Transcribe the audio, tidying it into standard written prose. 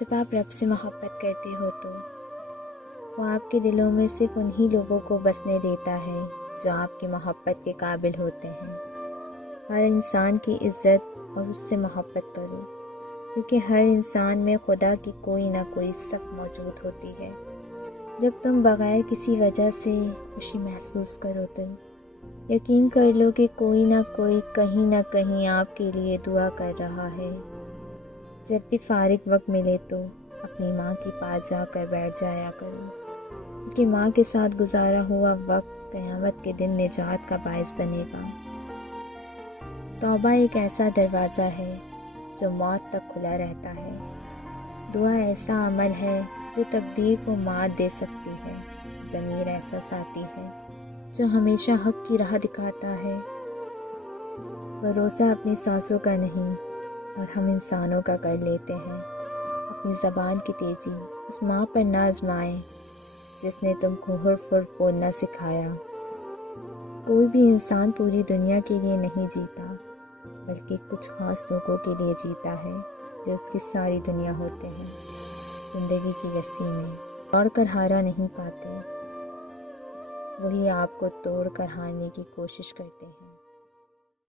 جب آپ رب سے محبت کرتے ہو تو وہ آپ کے دلوں میں صرف انہی لوگوں کو بسنے دیتا ہے جو آپ کی محبت کے قابل ہوتے ہیں۔ ہر انسان کی عزت اور اس سے محبت کرو، کیونکہ ہر انسان میں خدا کی کوئی نہ کوئی صف موجود ہوتی ہے۔ جب تم بغیر کسی وجہ سے خوشی محسوس کرو تو یقین کر لو کہ کوئی نہ کوئی کہیں نہ کہیں آپ کے لیے دعا کر رہا ہے۔ جب بھی فارغ وقت ملے تو اپنی ماں کے پاس جا کر بیٹھ جایا کرو، کیونکہ ماں کے ساتھ گزارا ہوا وقت قیامت کے دن نجات کا باعث بنے گا۔ توبہ ایک ایسا دروازہ ہے جو موت تک کھلا رہتا ہے۔ دعا ایسا عمل ہے جو تقدیر کو مات دے سکتی ہے۔ ضمیر ایسا ساتھی ہے جو ہمیشہ حق کی راہ دکھاتا ہے۔ بھروسہ اپنی سانسوں کا نہیں اور ہم انسانوں کا کر لیتے ہیں۔ اپنی زبان کی تیزی اس ماں پر نہ آزمائیں جس نے تم کو حرف حرف بولنا سکھایا۔ کوئی بھی انسان پوری دنیا کے لیے نہیں جیتا، بلکہ کچھ خاص لوگوں کے لیے جیتا ہے جو اس کی ساری دنیا ہوتے ہیں۔ زندگی کی رسی میں دوڑ کر ہارا نہیں پاتے، وہی آپ کو توڑ کر ہارنے کی کوشش کرتے ہیں۔